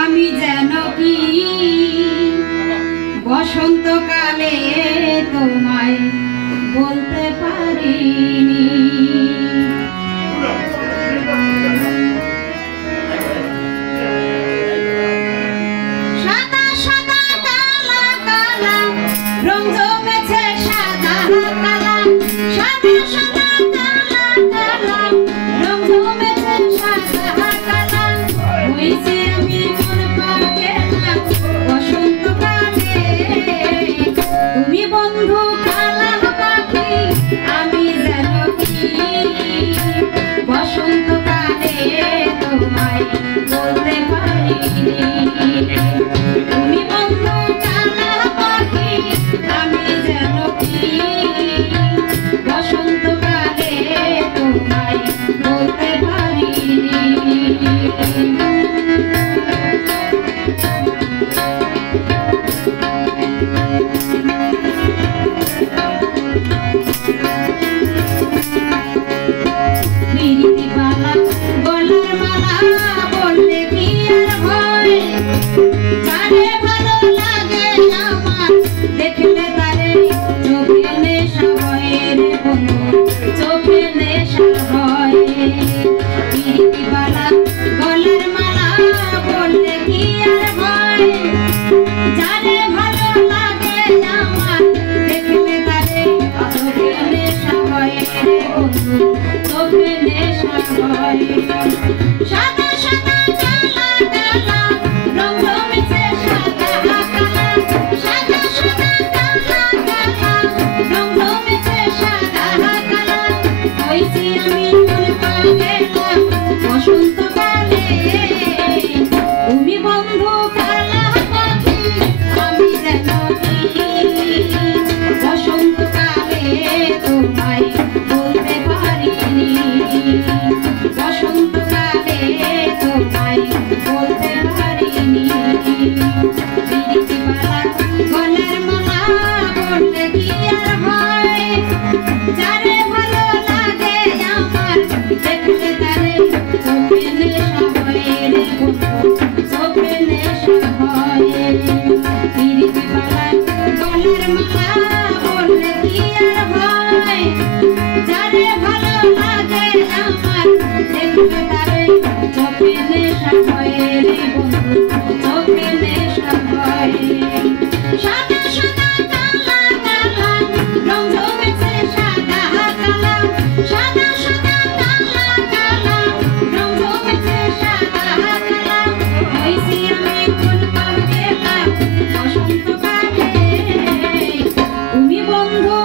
আমি যেন কি বসন্তকালে তোমায় বলতে পারিনি। সাদা সাদা কালা কালা রং জমেছে সাদা কালা, সাদা সাদা কালা কালা রং জমেছে সাদা কালা। হইছে আমি মন পাগলা বসন্তকালে, তুমি বন্ধু কালা পাখি আমি যেন কি বসন্তকালে তোমায় বলতে পারিনি। তুমি বন্ধু কালা পাখি আমি যেন কি বসন্তকালে তোমায় বলতে পারিনি। সাদা সাদা কালা কালা রং জমেছে সাদা কালা, সাদা সাদা কালা কালা রং জমেছে সাদা কালা। হইছি আমি মন পাগলা বসন্তকালে, তুমি বন্ধু কালা পাখি আমি যেন কি বসন্তকালে তোমায় বলতে পারিনি। বসন্তকালে তোমায় বলতে পারিনি। পিরিতিবালা গলার মালা পড়লে কি আর হয়, যারে ভালো লাগে আমার দেখলে তারে চোখে নেশা হয় রে বন্ধু, চোখে নেশা হয়। পিরিতিবালা গলার মালা পড়লে কি আর হয়, যারে ভালো লাগে আমার দেখলে তারে চোখে নেশা হয় রে বন্ধু, চোখে নেশা হয়। সাদা সাদা কালা কালা রং জমেছে সাদা কালা, সাদা সাদা কালা কালা রং জমেছে সাদা কালা। হইছি আমি মন পাগলা বসন্তকালে, তুমি বন্ধু